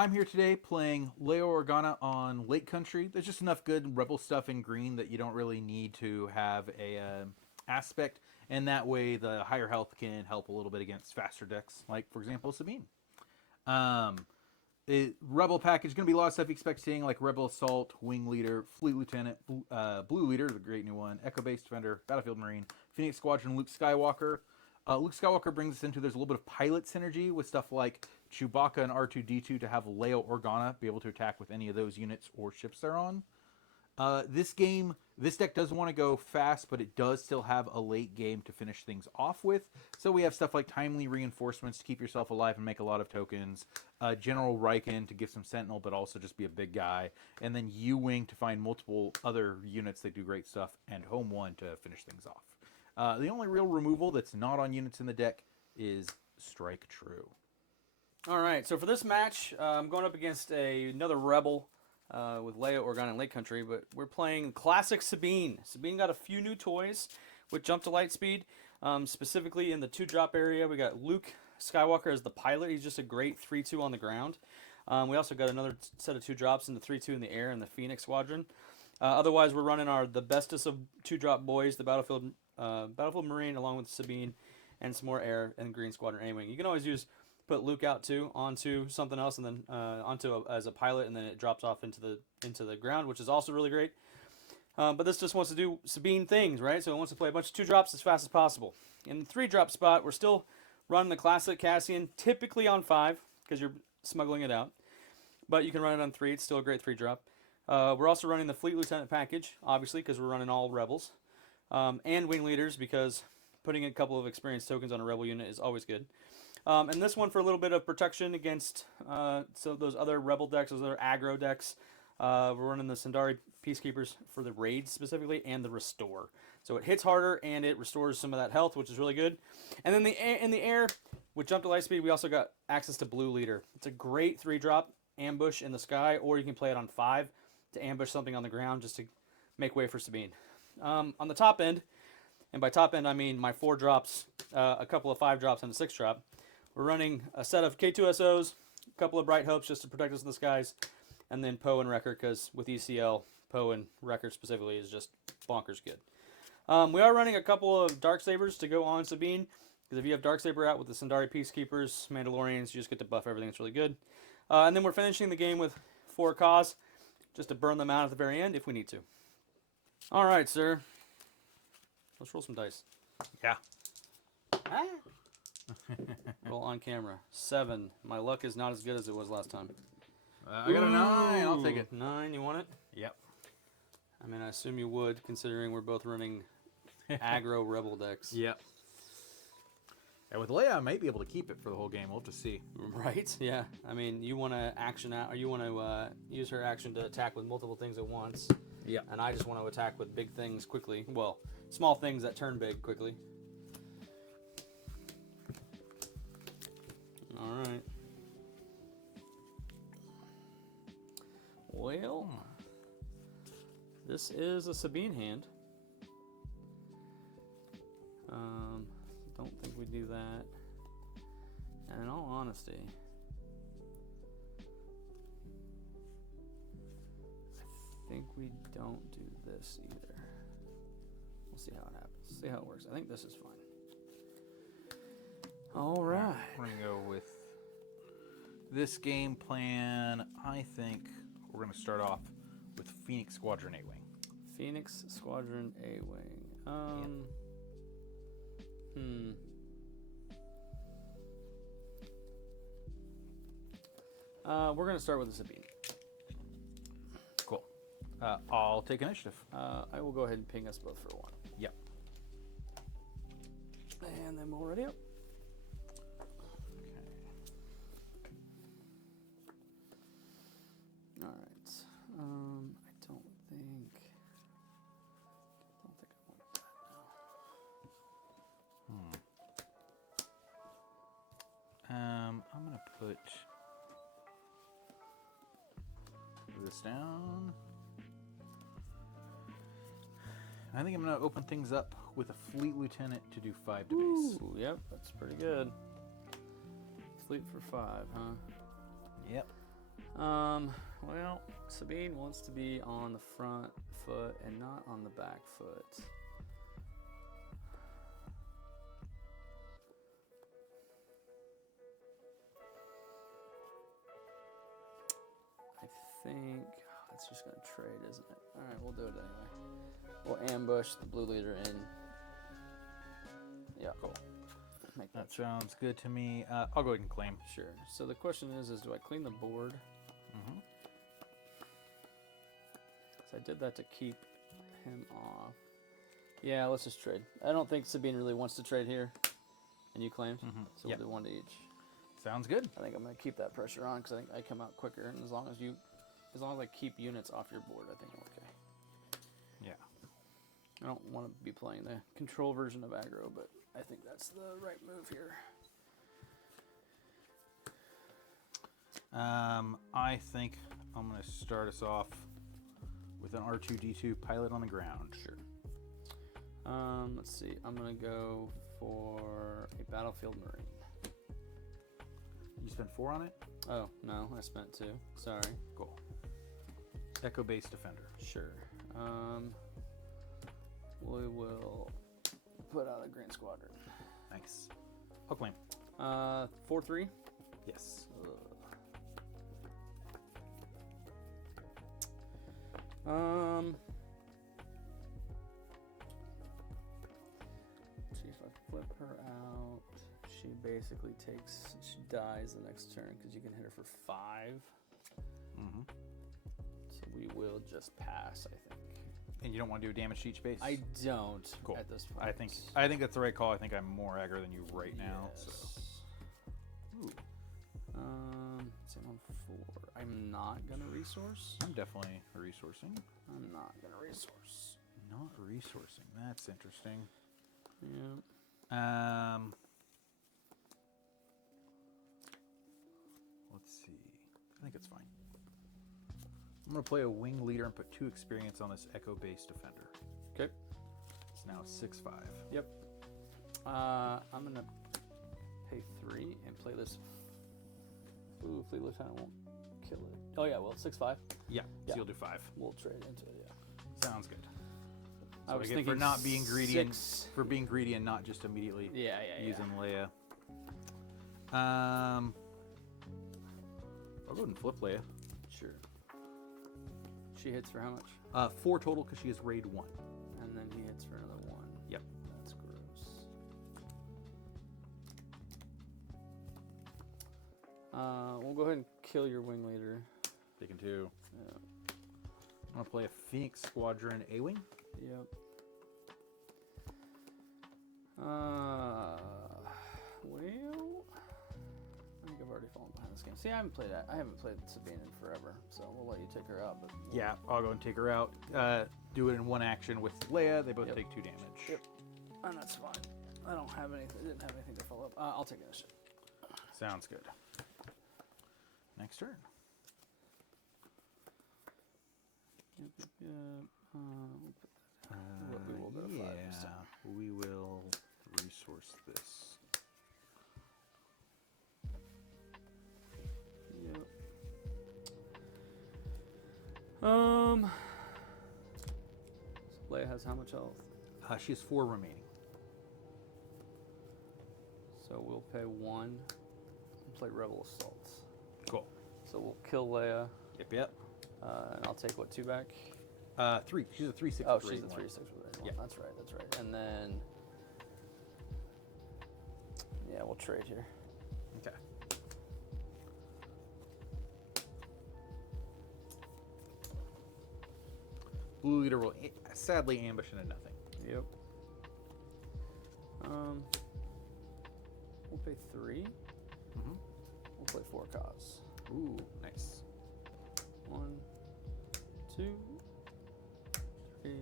I'm here today playing Leia Organa on Lake Country. There's just enough good Rebel stuff in green that you don't really need to have a aspect, and that way the higher health can help a little bit against faster decks, like, for example, Sabine. Rebel package going to be a lot of stuff you expect seeing, like Rebel Assault, Wing Leader, Fleet Lieutenant, Blue Leader, the great new one, Echo Base Defender, Battlefield Marine, Phoenix Squadron, Luke Skywalker. Luke Skywalker brings us into there's a little bit of pilot synergy with stuff like Chewbacca and R2-D2 to have Leia Organa be able to attack with any of those units or ships they're on. This deck does want to go fast, but it does still have a late game to finish things off with. So we have stuff like Timely Reinforcements to keep yourself alive and make a lot of tokens, General Riken to give some Sentinel, but also just be a big guy, and then U-Wing to find multiple other units that do great stuff, and Home 1 to finish things off. The only real removal that's not on units in the deck is Strike True. All right, so for this match, I'm going up against another Rebel with Leia Organa and Lake Country, but we're playing Classic Sabine. Sabine got a few new toys with Jump to Light Speed. Specifically in the 2-drop area, we got Luke Skywalker as the pilot. He's just a great 3-2 on the ground. We also got another set of 2-drops in the 3-2 in the air in the Phoenix Squadron. Otherwise, we're running the bestest of 2-drop boys, the Battlefield Marine, along with Sabine, and some more air and Green Squadron A-Wing. You can always put Luke out too onto something else, and then as a pilot, and then it drops off into the ground, which is also really great. But this just wants to do Sabine things, right? So it wants to play a bunch of 2-drops as fast as possible. In the 3-drop spot, we're still running the classic Cassian, typically on 5 because you're smuggling it out, but you can run it on 3. It's still a great 3-drop. We're also running the Fleet Lieutenant package, obviously, because we're running all Rebels. And Wing Leaders, because putting a couple of experience tokens on a Rebel unit is always good. And this one for a little bit of protection against so those other Rebel decks, those other aggro decks. We're running the Sundari Peacekeepers for the raids specifically, and the Restore. So it hits harder, and it restores some of that health, which is really good. And then in the air, with Jump to Light Speed, we also got access to Blue Leader. It's a great 3-drop ambush in the sky, or you can play it on 5 to ambush something on the ground just to make way for Sabine. On the top end, and by top end I mean my 4 drops, a couple of 5 drops, and a 6 drop, we're running a set of K2SOs, a couple of Bright Hopes just to protect us in the skies, and then Poe and Wrecker, because with ECL, Poe and Wrecker specifically is just bonkers good. We are running a couple of Darksabers to go on Sabine, because if you have Darksaber out with the Sundari Peacekeepers, Mandalorians, you just get to buff everything. It's really good. And then we're finishing the game with 4 Cause, just to burn them out at the very end if we need to. All right, sir. Let's roll some dice. Yeah. Ah. Roll on camera. 7. My luck is not as good as it was last time. I got a 9. I'll take it. 9. You want it? Yep. I mean, I assume you would, considering we're both running aggro Rebel decks. Yep. And with Leia, I might be able to keep it for the whole game. We'll have to see. Right? Yeah. I mean, you want to action out, or you want to use her action to attack with multiple things at once. Yeah. And I just want to attack with big things quickly. Well, small things that turn big quickly. All right. Well, this is a Sabine hand. Don't think we do that. And in all honesty, I think we don't do this either. We'll see how it happens. See how it works. I think this is fine. All right. We're going to go with this game plan. I think we're going to start off with Phoenix Squadron A-Wing. Phoenix Squadron A-Wing. We're going to start with the Sabine. Cool. I'll take initiative. I will go ahead and ping us both for 1. Yep. And then we'll ready up. All right. I don't think I want that now. I'm gonna put this down. I think I'm gonna open things up with a Fleet Lieutenant to do 5 to base. Ooh, yep, that's pretty good. Fleet for 5, huh? Yep. Well, Sabine wants to be on the front foot and not on the back foot. I think it's just gonna trade, isn't it? All right, we'll do it anyway. We'll ambush the blue leader in. Yeah, Cool. Make That sounds good to me. I'll go ahead and claim. sure. So the question is do I clean the board? Mm-hmm. So I did that to keep him off. Yeah, let's just trade. I don't think Sabine really wants to trade here. And you claimed? Mm-hmm. So we'll do one to each. Sounds good. I think I'm going to keep that pressure on because I think I come out quicker. And as long as I keep units off your board, I think I'm okay. Yeah. I don't want to be playing the control version of aggro, but I think that's the right move here. I think I'm going to start us off with an R2-D2 pilot on the ground. Sure. Let's see. I'm going to go for a battlefield marine. You spent 4 on it? Oh, no, I spent 2. Sorry. Cool. Echo-based defender. Sure. We will put out a green squadron. Nice. I'll claim. 4-3. Yes. See if I flip her out. She basically she dies the next turn because you can hit her for 5. Mm-hmm. So we will just pass, I think. And you don't want to do a damage to each base? I don't Cool. at this point. I think that's the right call. I think I'm more aggro than you right now. Yes. So. Ooh. So I'm on 4. I'm not gonna resource. I'm definitely resourcing. I'm not gonna resource. Not resourcing. That's interesting. Yeah. Let's see. I think it's fine. I'm gonna play a wing leader and put 2 experience on this echo-based defender. Okay. It's now 6/5. Yep. I'm gonna pay 3 and play this. Ooh, Fleet Lieutenant won't kill it. Oh yeah, well 6/5. Yeah. Yeah. So you'll do 5. We'll trade into it. Yeah. Sounds good. I So was get thinking for not being greedy 6. for being greedy and not just immediately Yeah. using Leia. I'll go ahead and flip Leia. Sure. She hits for how much? 4 total because she has raid 1. And then he hits for another 1. Yep. That's gross. We'll go ahead and kill your wing leader. Taking 2. Yeah. I'm gonna play a Phoenix Squadron A-wing. Yep. Well, I think I've already fallen behind this game. See, I haven't played Sabine in forever, so we'll let you take her out. But Yeah, I'll go and take her out. Do it in one action with Leia. They both take 2 damage. Yep. And that's fine. I don't have anything. I didn't have anything to follow up. I'll take initiative. Sounds good. Next turn. Yep. We'll put that. We will go to 5 this time. We will resource this. Yep. Leia has how much health? She has 4 remaining. So we'll pay 1 and play Rebel Assaults. Cool. So we'll kill Leia. Yep. And I'll take what, 2 back? 3. She's a 3/6. Oh, with she's raid the 1. 3/6 with raid 1. Yeah. That's right. And then, yeah, we'll trade here. Okay. Blue leader will sadly ambush into nothing. Yep. We'll pay 3. Mm-hmm. We'll play 4 cause. Ooh, nice. 1, 2, 3,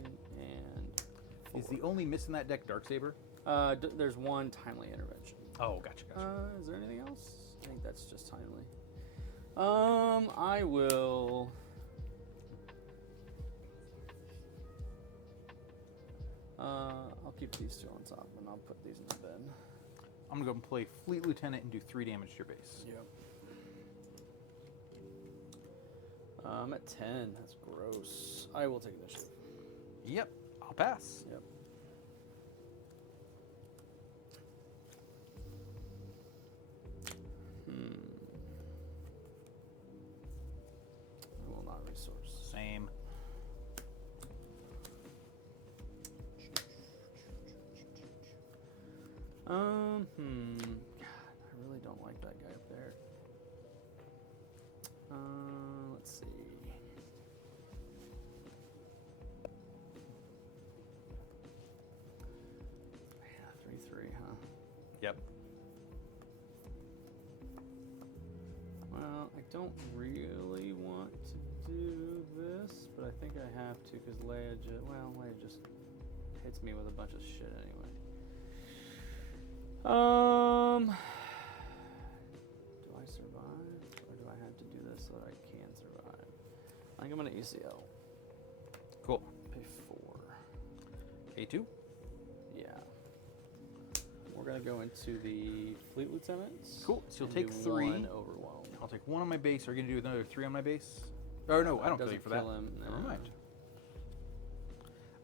and 4. Is the only miss in that deck Darksaber? There's 1 timely intervention. Oh, gotcha. Is there anything else? I think that's just timely. I will. I'll keep these 2 on top, and I'll put these in the bin. I'm gonna go and play Fleet Lieutenant and do 3 damage to your base. Yep. I'm at 10. That's gross. I will take initiative. Yep, I'll pass. Yep. I will not resource. Same. God, I really don't like that guy up there. Let's see. Yeah, 3/3, huh? Yep. Well, I don't really want to do this, but I think I have to because Leia just hits me with a bunch of shit anyway. Do I survive, or do I have to do this so that I can survive? I think I'm gonna ECL. Cool. Pay 4. A2. Yeah. We're gonna go into the Fleet Lieutenants. Cool. So you'll and take do 3. 1 Overwhelm. I'll take 1 on my base. Are you going to do another 3 on my base? Or no, I don't kill you for that. Him. Never mind.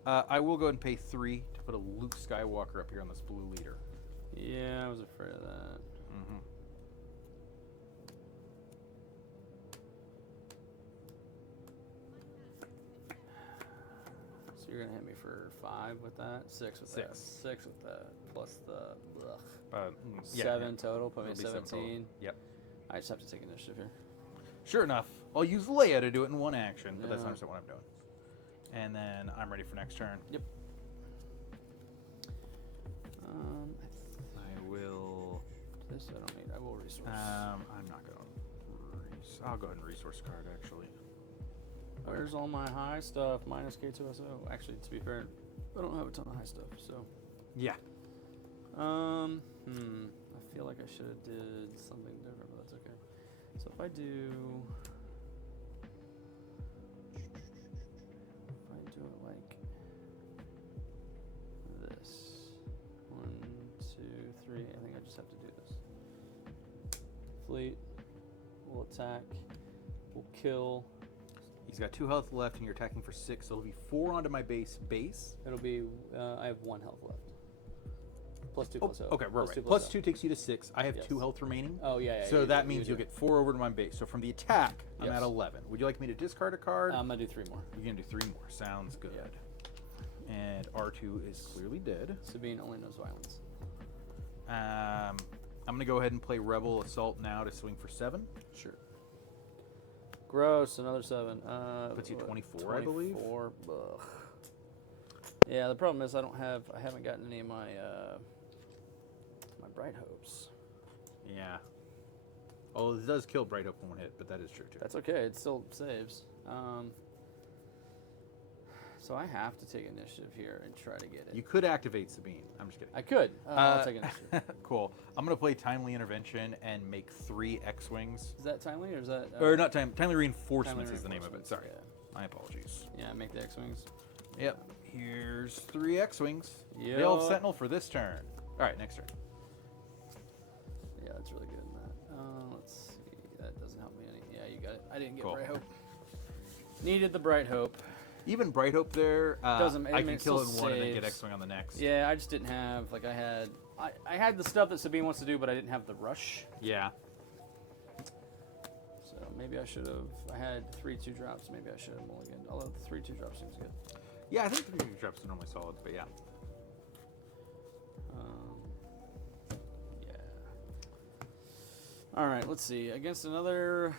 I will go ahead and pay 3 to put a Luke Skywalker up here on this blue leader. Yeah, I was afraid of that. Mm-hmm. So you're gonna hit me for 5 with that, 6 with that, 6 with that, plus the Yeah, 7 total. Put me It'll be 7 total. 17. Yep. I just have to take initiative here. Sure enough, I'll use Leia to do it in 1 action, but that's Yeah. not what I'm doing. And then I'm ready for next turn. Yep. I will. This I don't need. I will resource. I'm not going to. I'll go ahead and resource card actually. Where's all my high stuff? Minus K2SO. Actually, to be fair, I don't have a ton of high stuff. So. Yeah. I feel like I should have did something different, but that's okay. So if I do it like this, 1, 2, 3. I think I just have to do this. Fleet will attack. Will kill. He's got 2 health left, and you're attacking for 6, so it'll be 4 onto my base. It'll be. I have 1 health left. Plus 2 Oh, plus 0. okay, right. Plus Plus 2 takes you to 6. I have 2 Yes. health remaining. Oh yeah. So you that do, means you you'll do. get 4 over to my base. So from the attack, I'm Yes. at 11. Would you like me to discard a card? I'm gonna do 3 more. You're going to do 3 more. Sounds good. Yeah. And R2 is clearly dead. Sabine only knows violence. I'm going to go ahead and play Rebel Assault now to swing for 7. Sure. Gross, another 7. Puts you 24, I believe. 24. Ugh. Yeah, the problem is I haven't gotten any of my my Bright Hopes. Yeah. Oh, it does kill Bright Hope in 1 hit, but that is true too. That's okay. It still saves. So I have to take initiative here and try to get it. You could activate Sabine. I'm just kidding. I could. I'll take initiative. Cool. I'm going to play Timely Intervention and make 3 X-Wings. Is that timely or is that? Or not Timely Reinforcements is the name of it. Reinforcements, Sorry. Yeah. My apologies. Yeah, make the X-Wings. Yep. Here's 3 X-Wings. Yeah. They all have Sentinel for this turn. All right, next turn. Yeah, that's really good in that. Let's see. That doesn't help me any. Yeah, you got it. I didn't get Cool. Bright Hope. Needed the Bright Hope. Even Bright Hope there, Doesn't- I I mean, can it kill it in still 1 and then get saves. X-Wing on the next. Yeah, I just didn't have, like, I had the stuff that Sabine wants to do, but I didn't have the rush. Yeah. So maybe I should have, I had 3 2-drops, maybe I should have mulliganed. Although the 3 2-drops seems good. Yeah, I think 3 drops are normally solid, but yeah. Yeah. All right, let's see. Against another,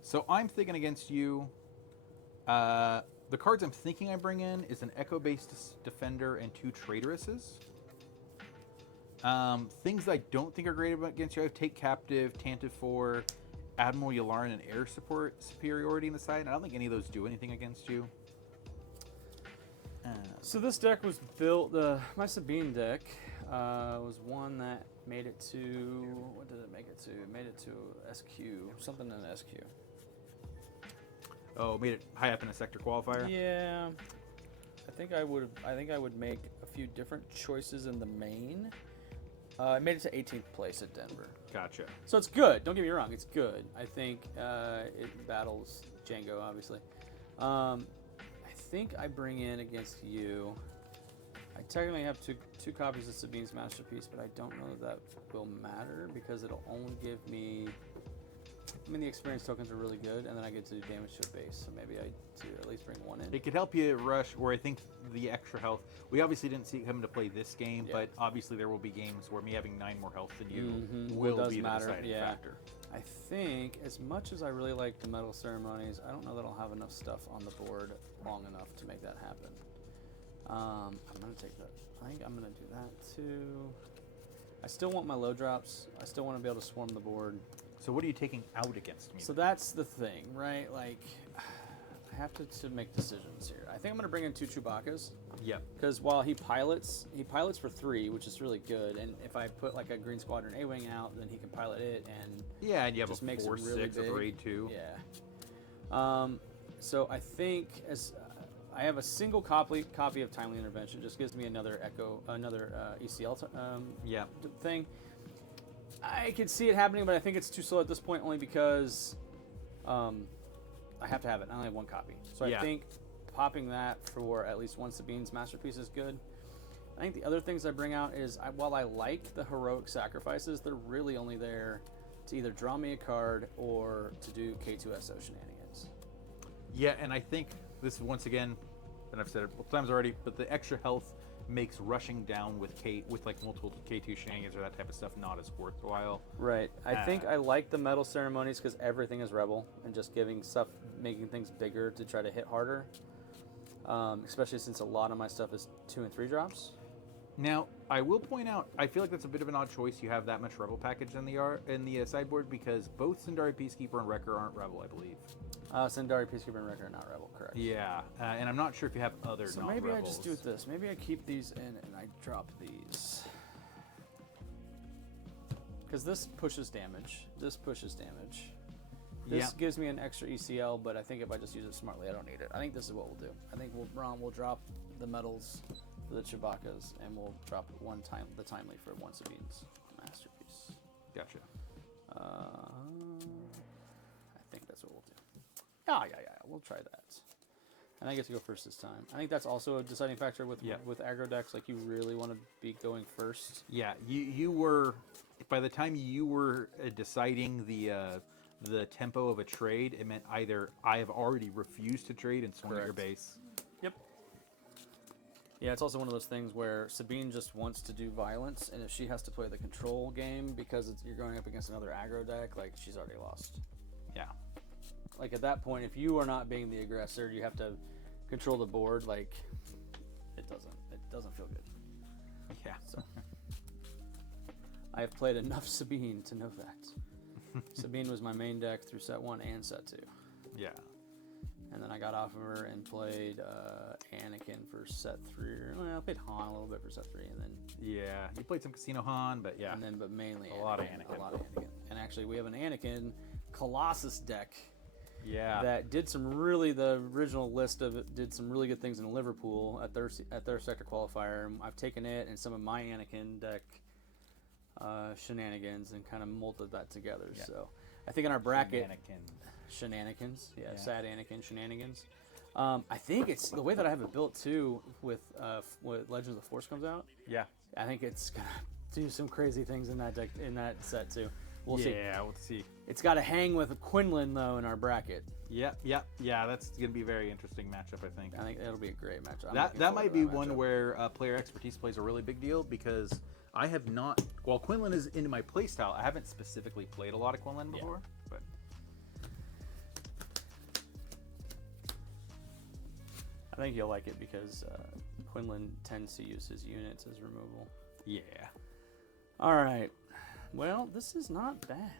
So I'm thinking against you. The cards I'm thinking I bring in is an Echo-based Defender and 2 Traitoresses. Things I don't think are great against you. I have Take Captive, Tantive 4, Admiral Yularen, and Air Support Superiority in the side. I don't think any of those do anything against you. so this deck was built, my Sabine deck was one that made it to, what did it make it to? It made it to SQ, something in SQ. Oh, made it high up in a sector qualifier? Yeah, I think I would make a few different choices in the main. I made it to 18th place at Denver. Gotcha. So it's good. Don't get me wrong. It's good. I think it battles Django, obviously. I think I bring in against you. I technically have two copies of Sabine's Masterpiece, but I don't know if that will matter because it'll only give me... I mean, the experience tokens are really good, and then I get to do damage to a base, so maybe I do at least bring one in. It could help you rush, or I think the extra health. We obviously didn't see it come into play this game, but obviously there will be games where me having 9 more health than you will be the deciding factor. I think, as much as I really like the Metal Ceremonies, I don't know that I'll have enough stuff on the board long enough to make that happen. I'm going to take that. I think I'm going to do that too. I still want my low drops. I still want to be able to swarm the board. So what are you taking out against me? So that's the thing, right? Like, I have to make decisions here. I think I'm going to bring in 2 Chewbacca's. Yep. Because while he pilots for 3, which is really good. And if I put like a Green Squadron A-Wing out, then he can pilot it and and you have just a makes 4/6 really of big. raid 2. Yeah. So I think as I have a single copy of Timely Intervention, just gives me another ECL thing. I could see it happening, but I think it's too slow at this point, only because I have to have it. I only have 1 copy, so I think popping that for at least 1 Sabine's Masterpiece is good. I think the other things I bring out is, while I like the heroic sacrifices, they're really only there to either draw me a card or to do K2SO shenanigans. Yeah, and I think this is once again, and I've said it multiple times already, but the extra health makes rushing down with like multiple K2 shenanigans or that type of stuff not as worthwhile. Right. I think I like the Metal Ceremonies because everything is Rebel and just giving stuff, making things bigger to try to hit harder. Especially since a lot of my stuff is 2 and 3 drops. Now, I will point out, I feel like that's a bit of an odd choice. You have that much Rebel package in the sideboard because both Sindari Peacekeeper and Wrecker aren't Rebel, I believe. Sindari Peacekeeper and Wrecker are not Rebel, correct? Yeah, and I'm not sure if you have other So non-Rebels. maybe I just do it this. Maybe I keep these in and I drop these. Because this pushes damage. This pushes damage. This gives me an extra ECL, but I think if I just use it smartly, I don't need it. I think this is what we'll do. I think we'll drop the medals for the Chewbacca's, and we'll drop the Timely for 1 Sabine's Masterpiece. Gotcha. I think that's what we'll do. Yeah. We'll try that. And I get to go first this time. I think that's also a deciding factor with aggro decks. Like, you really want to be going first. Yeah, you were, by the time you were deciding the tempo of a trade, it meant either I have already refused to trade and swung at your base. Yep. Yeah, it's also one of those things where Sabine just wants to do violence, and if she has to play the control game because you're going up against another aggro deck, like, she's already lost. Yeah. Like, at that point, if you are not being the aggressor, you have to control the board. Like, it doesn't feel good. Yeah. So I have played enough Sabine to know that. Sabine was my main deck through set 1 and set 2. Yeah. And then I got off of her and played Anakin for set 3. Well, I played Han a little bit for set 3, and then yeah, you played some Casino Han, but yeah, but mainly a lot of Anakin. A lot of Anakin. And actually, we have an Anakin Colossus deck. Yeah. That did the original list of it did some really good things in Liverpool at their sector qualifier. I've taken it and some of my Anakin deck shenanigans and kind of molded that together. Yeah. So I think in our bracket, shenanigans, sad Anakin shenanigans. I think it's the way that I have it built too. With Legends of the Force comes out. Yeah, I think it's gonna do some crazy things in that deck that set too. We'll see. Yeah, we'll see. It's got to hang with Quinlan though in our bracket. Yeah. That's gonna be a very interesting matchup. I think it'll be a great matchup. That might be one where player expertise plays a really big deal because I have not. While Quinlan is into my playstyle, I haven't specifically played a lot of Quinlan before. But I think you'll like it because Quinlan tends to use his units as removal. Yeah. All right. Well, this is not bad.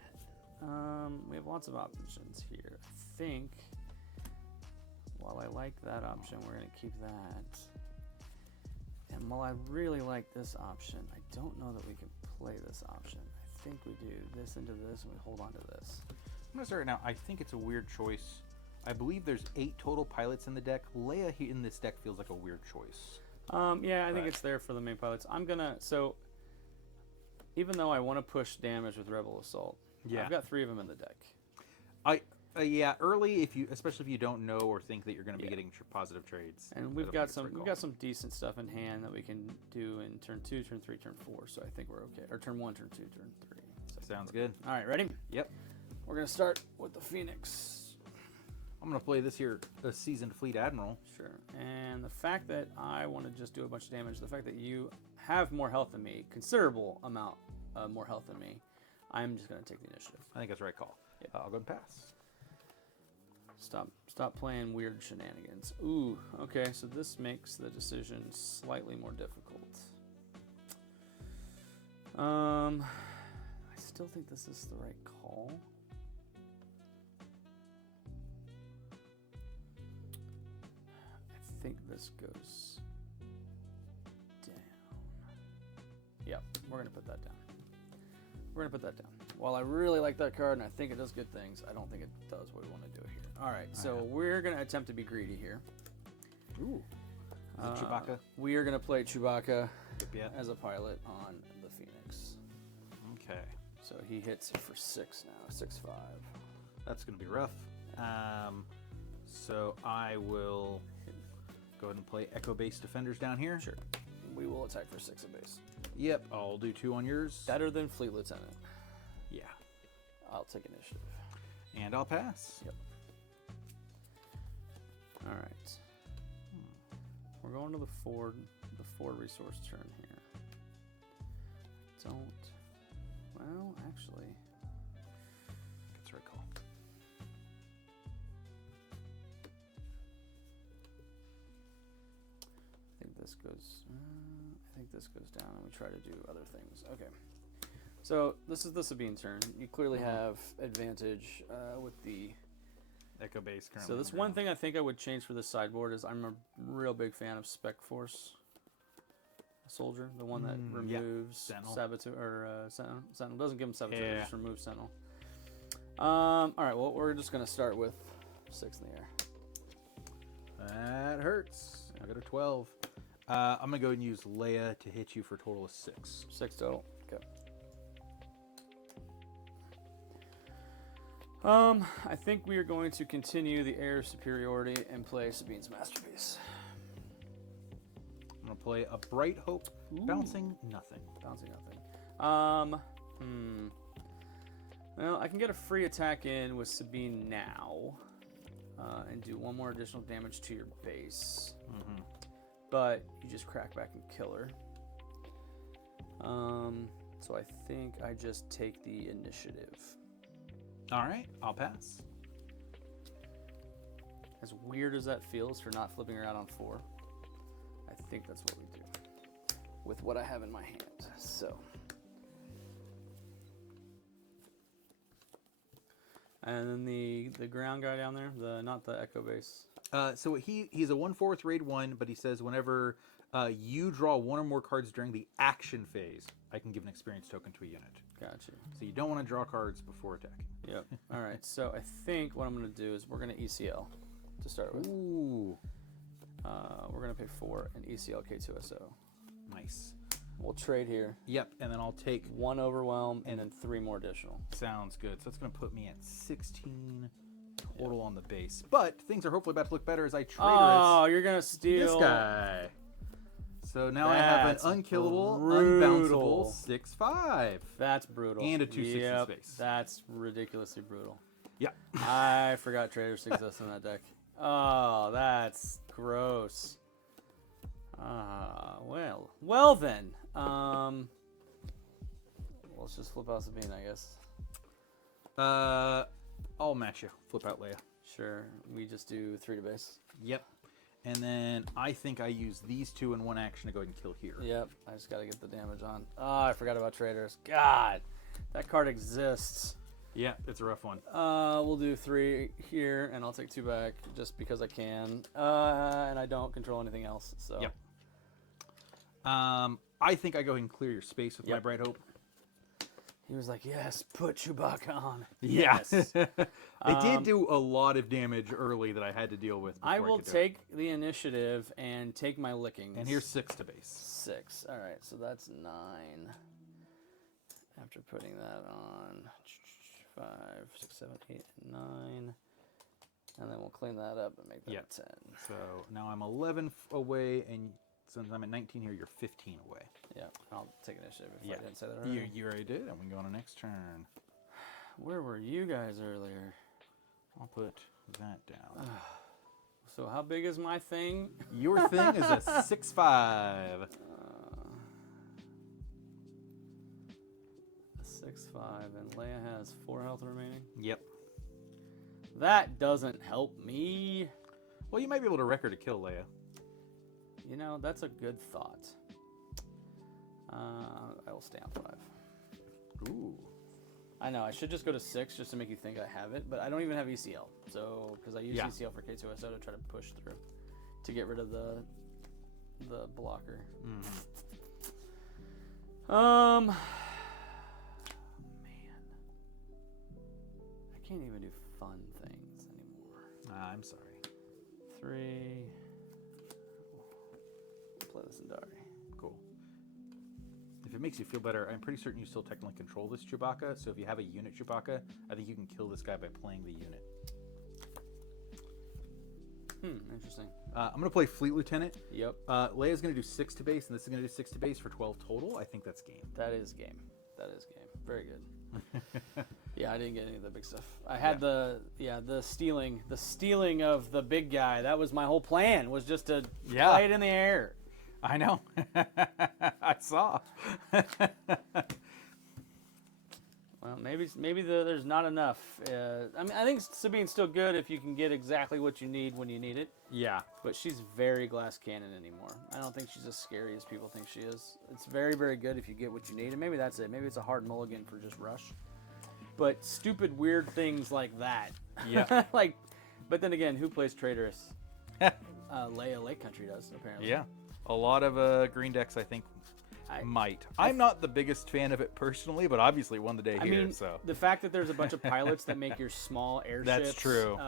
We have lots of options here. I think while I like that option, we're going to keep that. And while I really like this option, I don't know that we can play this option. I think we do this into this and we hold on to this. I'm going to start now. I think it's a weird choice. I believe there's 8 total pilots in the deck. Leia in this deck feels like a weird choice. Yeah, I think it's there for the main pilots. I'm going to... So... even though I want to push damage with Rebel Assault, Yeah. I've got 3 of them in the deck. Yeah, early especially if you don't know or think that you're going to be getting positive trades. And we've got some decent stuff in hand that we can do in turn 2, turn 3, turn 4. So I think we're okay. Or turn 1, turn 2, turn 3. So Sounds good. All right, ready? Yep. We're gonna start with the Phoenix. I'm going to play this here, a Seasoned Fleet Admiral. Sure. And the fact that I want to just do a bunch of damage, the fact that you have more health than me, considerable amount more health than me, I'm just gonna take the initiative. I think that's the right call. Yep. I'll go and pass. Stop playing weird shenanigans. Ooh, okay, so this makes the decision slightly more difficult. I still think this is the right call. I think this goes down. Yep, we're gonna put that down. We're gonna put that down. While I really like that card and I think it does good things, I don't think it does what we want to do here. All right, so we're gonna attempt to be greedy here. Ooh. Is it Chewbacca? We are gonna play Chewbacca Yep. as a pilot on the Phoenix. Okay. So he hits for 6 now, 6-5. That's going to be rough. So I will go ahead and play Echo-based defenders down here. Sure. We will attack for 6 at base. Yep, I'll do 2 on yours. Better than Fleet Lieutenant. Yeah. I'll take initiative. And I'll pass. Yep. All right. We're going to the Ford resource turn here. Well, actually. That's the right call. I think this goes down and we try to do other things. Okay. So this is the Sabine turn. You clearly have advantage with the Echo base currently. So that's one thing I think I would change for this sideboard is I'm a real big fan of Spec Force Soldier, the one that removes Saboteur or Sentinel. Doesn't give him Saboteur, just removes Sentinel. All right, well we're just gonna start with 6 in the air. That hurts. I got a 12. I'm gonna go and use Leia to hit you for a total of 6. 6 total. Okay. I think we are going to continue the air superiority and play Sabine's Masterpiece. I'm gonna play a Bright Hope, bouncing nothing. Bouncing nothing. Well, I can get a free attack in with Sabine now, and do 1 more additional damage to your base. But you just crack back and kill her. So I think I just take the initiative. All right, I'll pass. As weird as that feels for not flipping her out on 4, I think that's what we do with what I have in my hand. So, and then the ground guy down there, not the Echo base. So he's a 1/4 raid 1, but he says whenever you draw 1 or more cards during the action phase, I can give an experience token to a unit. Gotcha. So you don't want to draw cards before attacking. Yep. All right. So I think what I'm going to do is we're going to ECL to start with. Ooh. We're going to pay 4 and ECL K2SO. Nice. We'll trade here. Yep, and then I'll take 1 Overwhelm and then 3 more additional. Sounds good. So that's going to put me at 16 total on the base. But things are hopefully about to look better as I trade Oh, you're going to steal this guy. So now That's I have an unkillable, brutal. unbounceable 6/5. That's brutal. And a 2/6 space. That's ridiculously brutal. Yeah. I forgot traders exist in that deck. Oh, that's gross. Well then. Let's just flip out Sabine, I guess. I'll match you. Flip out Leia. Sure. We just do 3 to base. Yep. And then I think I use these 2 in 1 action to go ahead and kill here. Yep. I just got to get the damage on. Oh, I forgot about traders. God, that card exists. Yeah, it's a rough one. We'll do 3 here, and I'll take 2 back just because I can. And I don't control anything else. So. Yep. I think I go ahead and clear your space with my Bright Hope. He was like, yes, put Chewbacca on. Yes. They did do a lot of damage early that I had to deal with. I will take the initiative and take my lickings. And here's 6 to base. 6. All right, so that's 9. After putting that on 5, 6, 7, 8, and 9. And then we'll clean that up and make that Yep. 10. So now I'm 11 away, and since I'm at 19 here, you're 15 away. Yeah, I'll take initiative if I didn't say that You, already. you already did, and we can go on the next turn. Where were you guys earlier? I'll put that down. So how big is my thing? Your thing is a 6-5. A 6-5, and Leia has 4 health remaining. Yep. That doesn't help me. Well, you might be able to record a kill, Leia. You know, that's a good thought. I will stay on 5. Ooh. I know, I should just go to 6 just to make you think I have it, but I don't even have ECL. So, because I use ECL for KSWU to try to push through to get rid of the blocker. Man. I can't even do fun things anymore. I'm sorry. 3. Play this in Dari. Cool. If it makes you feel better, I'm pretty certain you still technically control this Chewbacca. So if you have a unit Chewbacca, I think you can kill this guy by playing the unit. Interesting. I'm going to play Fleet Lieutenant. Yep. Leia's going to do 6 to base, and this is going to do 6 to base for 12 total. I think that's game. That is game. That is game. Very good. Yeah, I didn't get any of the big stuff. I had the stealing of the big guy. That was my whole plan, was just to play it in the air. I know. I saw. Well, maybe there's not enough. I mean, I think Sabine's still good if you can get exactly what you need when you need it. Yeah. But she's very glass cannon anymore. I don't think she's as scary as people think she is. It's very, very good if you get what you need, and maybe that's it. Maybe it's a hard mulligan for just rush. But stupid, weird things like that. Yeah. But then again, who plays traitorous? Leia Lake Country does, apparently. Yeah. A lot of green decks, I think, might. I'm not the biggest fan of it personally, but obviously won the day here. I mean, the fact that there's a bunch of pilots that make your small airships That's true.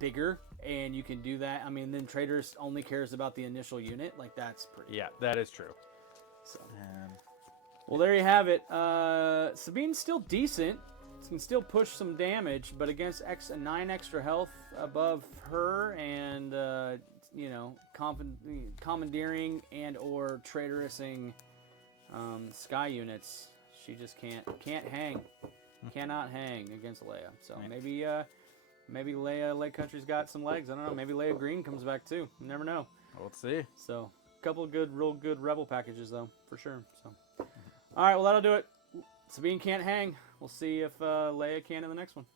Bigger, and you can do that. I mean, then Traitorous only cares about the initial unit. That's pretty. Yeah, that is true. So, well, there you have it. Sabine's still decent. Can still push some damage, but against 9 extra health above her, and commandeering and or traitorousing sky units, she just can't hang, cannot hang against Leia. So maybe Leia Lake Country's got some legs. I don't know. Maybe Leia Green comes back too. You never know. Let's see. So a couple of real good rebel packages though, for sure. So all right, well that'll do it. Sabine can't hang. We'll see if Leia can in the next one.